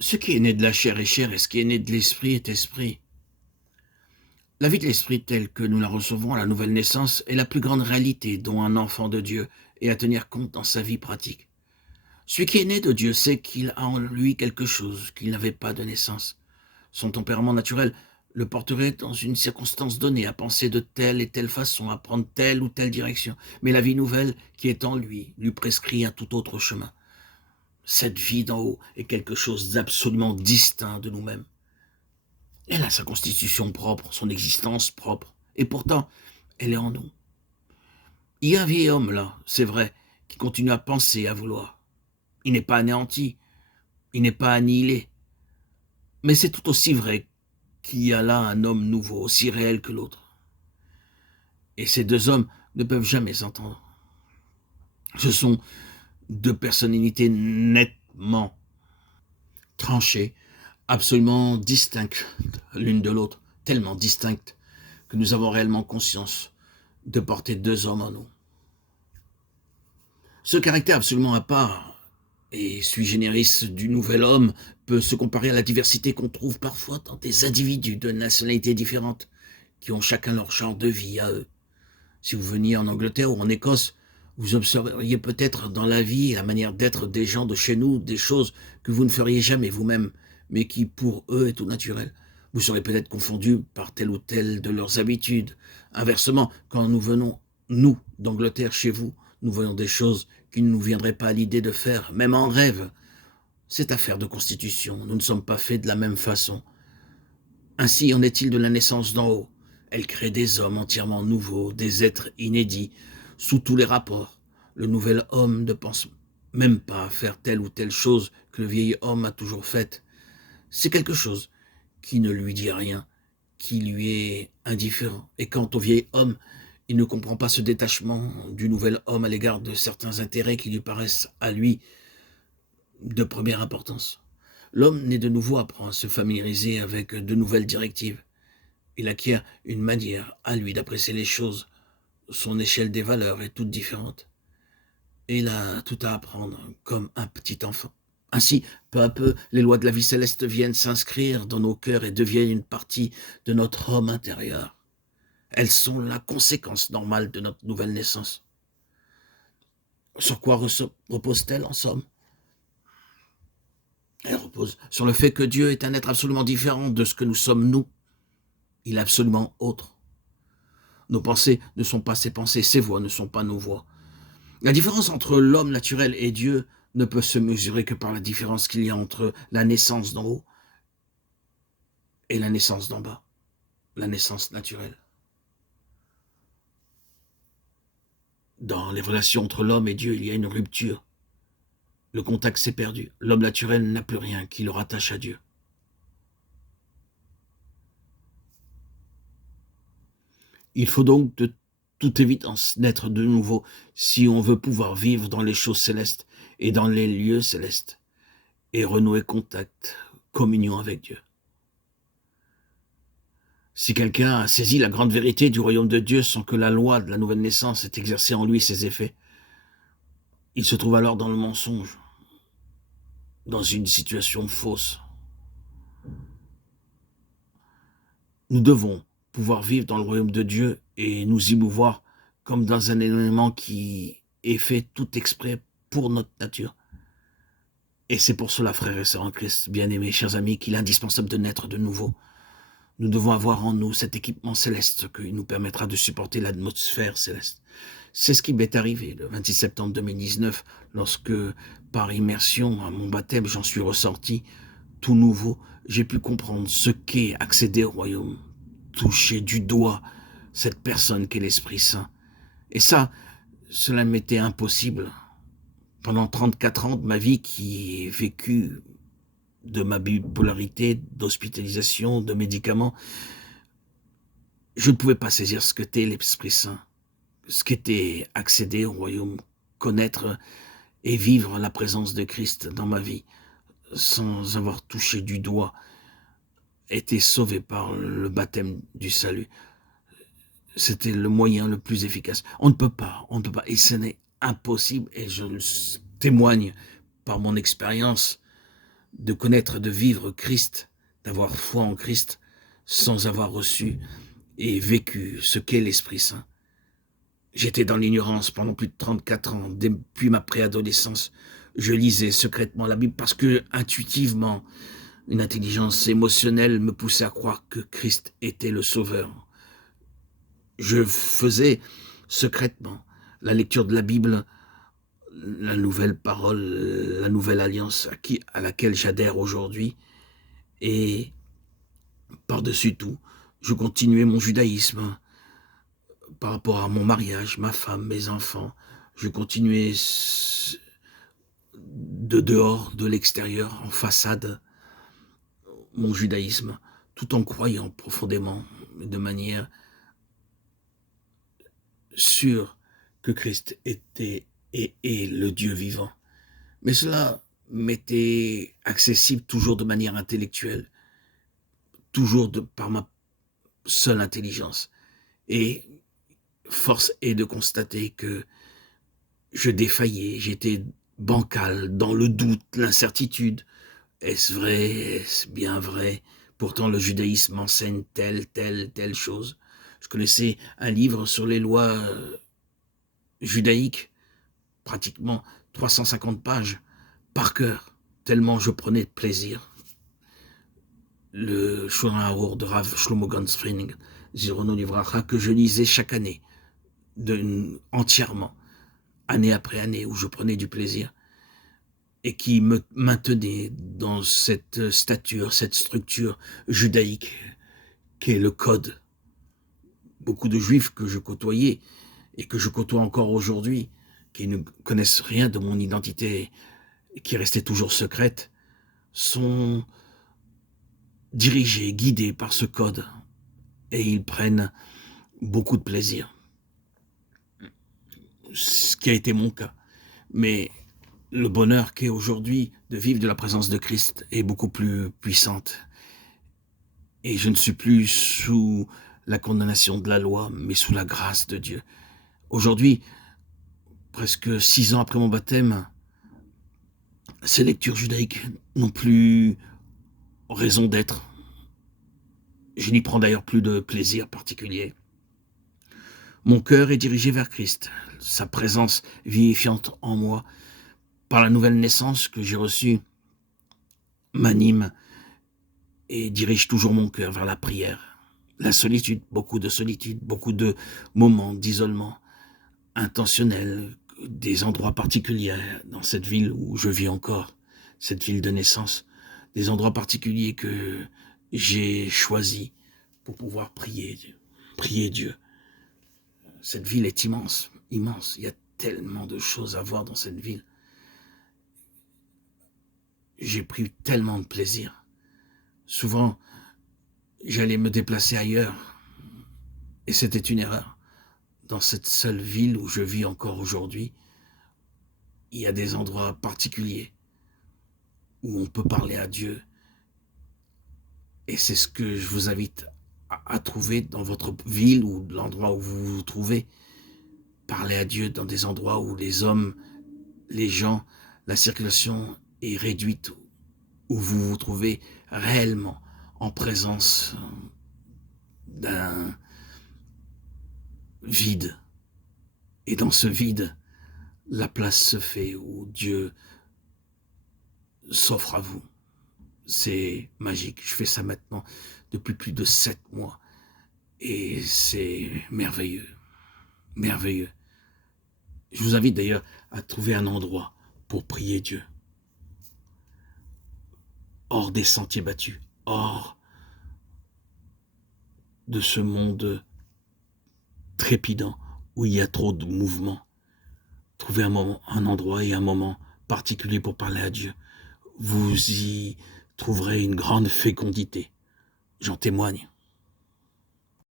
Ce qui est né de la chair est chair, et ce qui est né de l'esprit est esprit. La vie de l'esprit telle que nous la recevons à la nouvelle naissance est la plus grande réalité dont un enfant de Dieu est à tenir compte dans sa vie pratique. Celui qui est né de Dieu sait qu'il a en lui quelque chose qu'il n'avait pas de naissance. Son tempérament naturel le porterait dans une circonstance donnée à penser de telle et telle façon, à prendre telle ou telle direction. Mais la vie nouvelle qui est en lui prescrit un tout autre chemin. Cette vie d'en haut est quelque chose d'absolument distinct de nous-mêmes. Elle a sa constitution propre, son existence propre, et pourtant, elle est en nous. Il y a un vieil homme là, c'est vrai, qui continue à penser, à vouloir. Il n'est pas anéanti, il n'est pas annihilé, mais c'est tout aussi vrai qu'il y a là un homme nouveau, aussi réel que l'autre. Et ces deux hommes ne peuvent jamais s'entendre. Ce sont deux personnalités nettement tranchées, absolument distinctes l'une de l'autre, tellement distinctes que nous avons réellement conscience de porter deux hommes en nous. Ce caractère absolument à part et sui generis du nouvel homme peut se comparer à la diversité qu'on trouve parfois dans des individus de nationalités différentes qui ont chacun leur genre de vie à eux. Si vous veniez en Angleterre ou en Écosse, vous observeriez peut-être dans la vie et la manière d'être des gens de chez nous des choses que vous ne feriez jamais vous-même, mais qui pour eux est tout naturel. Vous serez peut-être confondu par telle ou telle de leurs habitudes. Inversement, quand nous venons, nous, d'Angleterre chez vous, nous voyons des choses qui ne nous viendraient pas à l'idée de faire, même en rêve. C'est affaire de constitution, nous ne sommes pas faits de la même façon. Ainsi en est-il de la naissance d'en haut. Elle crée des hommes entièrement nouveaux, des êtres inédits, sous tous les rapports. Le nouvel homme ne pense même pas à faire telle ou telle chose que le vieil homme a toujours faite. C'est quelque chose qui ne lui dit rien, qui lui est indifférent. Et quant au vieil homme, il ne comprend pas ce détachement du nouvel homme à l'égard de certains intérêts qui lui paraissent à lui de première importance. L'homme né de nouveau apprend à se familiariser avec de nouvelles directives. Il acquiert une manière à lui d'apprécier les choses. Son échelle des valeurs est toute différente. Et il a tout à apprendre, comme un petit enfant. Ainsi, peu à peu, les lois de la vie céleste viennent s'inscrire dans nos cœurs et deviennent une partie de notre homme intérieur. Elles sont la conséquence normale de notre nouvelle naissance. Sur quoi repose-t-elle, en somme? Elle repose sur le fait que Dieu est un être absolument différent de ce que nous sommes nous. Il est absolument autre. Nos pensées ne sont pas ses pensées, ses voix ne sont pas nos voix. La différence entre l'homme naturel et Dieu ne peut se mesurer que par la différence qu'il y a entre la naissance d'en haut et la naissance d'en bas, la naissance naturelle. Dans les relations entre l'homme et Dieu, il y a une rupture. Le contact s'est perdu. L'homme naturel n'a plus rien qui le rattache à Dieu. Il faut donc de toute évidence naître de nouveau si on veut pouvoir vivre dans les choses célestes et dans les lieux célestes et renouer contact, communion avec Dieu. Si quelqu'un a saisi la grande vérité du royaume de Dieu sans que la loi de la nouvelle naissance ait exercé en lui ses effets, il se trouve alors dans le mensonge, dans une situation fausse. Nous devons pouvoir vivre dans le royaume de Dieu et nous y mouvoir comme dans un élément qui est fait tout exprès pour notre nature. Et c'est pour cela, frères et sœurs en Christ, bien-aimés, chers amis, qu'il est indispensable de naître de nouveau. Nous devons avoir en nous cet équipement céleste qui nous permettra de supporter l'atmosphère céleste. C'est ce qui m'est arrivé le 26 septembre 2019, lorsque, par immersion à mon baptême, j'en suis ressorti tout nouveau. J'ai pu comprendre ce qu'est accéder au royaume, toucher du doigt cette personne qu'est l'Esprit Saint. Et ça, cela m'était impossible. Pendant 34 ans de ma vie qui est vécue de ma bipolarité, d'hospitalisation, de médicaments, je ne pouvais pas saisir ce qu'était l'Esprit Saint, ce qu'était accéder au royaume, connaître et vivre la présence de Christ dans ma vie, sans avoir touché du doigt, été sauvé par le baptême du salut. C'était le moyen le plus efficace. On ne peut pas, et ce n'est impossible, et je le témoigne par mon expérience de connaître, de vivre Christ, d'avoir foi en Christ, sans avoir reçu et vécu ce qu'est l'Esprit Saint. J'étais dans l'ignorance pendant plus de 34 ans, depuis ma préadolescence. Je lisais secrètement la Bible parce que, intuitivement, une intelligence émotionnelle me poussait à croire que Christ était le Sauveur. Je faisais secrètement la lecture de la Bible, la nouvelle parole, la nouvelle alliance à laquelle j'adhère aujourd'hui. Et par-dessus tout, je continuais mon judaïsme par rapport à mon mariage, ma femme, mes enfants. Je continuais de dehors, de l'extérieur, en façade, mon judaïsme, tout en croyant profondément, de manière sûre, que Christ était et est le Dieu vivant. Mais cela m'était accessible toujours de manière intellectuelle, toujours par ma seule intelligence. Et force est de constater que je défaillais, j'étais bancal, dans le doute, l'incertitude. Est-ce vrai? Est-ce bien vrai? Pourtant, le judaïsme enseigne telle chose. Je connaissais un livre sur les lois judaïques, pratiquement 350 pages, par cœur, tellement je prenais de plaisir. Le Shulchan Arour de Rav Shlomo Ganzfring, Zirono Livracha, que je lisais chaque année, entièrement, année après année, où je prenais du plaisir, et qui me maintenait dans cette stature, cette structure judaïque, qu'est le code. Beaucoup de juifs que je côtoyais, et que je côtoie encore aujourd'hui, qui ne connaissent rien de mon identité, et qui restait toujours secrète, sont dirigés, guidés par ce code, et ils prennent beaucoup de plaisir. Ce qui a été mon cas. Mais le bonheur qu'est aujourd'hui de vivre de la présence de Christ est beaucoup plus puissante. Et je ne suis plus sous la condamnation de la loi, mais sous la grâce de Dieu. Aujourd'hui, presque 6 ans après mon baptême, ces lectures judaïques n'ont plus raison d'être. Je n'y prends d'ailleurs plus de plaisir particulier. Mon cœur est dirigé vers Christ, sa présence vivifiante en moi, par la nouvelle naissance que j'ai reçue, m'anime et dirige toujours mon cœur vers la prière. La solitude, beaucoup de moments d'isolement intentionnel, des endroits particuliers dans cette ville où je vis encore, cette ville de naissance, des endroits particuliers que j'ai choisis pour pouvoir prier Dieu. Cette ville est immense, immense. Il y a tellement de choses à voir dans cette ville. J'ai pris tellement de plaisir. Souvent, j'allais me déplacer ailleurs, et c'était une erreur. Dans cette seule ville où je vis encore aujourd'hui, il y a des endroits particuliers où on peut parler à Dieu, et c'est ce que je vous invite à trouver dans votre ville ou l'endroit où vous vous trouvez. Parlez à Dieu dans des endroits où les hommes, les gens, la circulation est réduite, où vous vous trouvez réellement en présence d'un vide. Et dans ce vide, la place se fait où Dieu s'offre à vous. C'est magique. Je fais ça maintenant depuis plus de 7 mois. Et c'est merveilleux. Merveilleux. Je vous invite d'ailleurs à trouver un endroit pour prier Dieu. Hors des sentiers battus. Hors de ce monde trépidant où il y a trop de mouvements. Trouvez un endroit et un moment particulier pour parler à Dieu. Vous y trouverez une grande fécondité. J'en témoigne.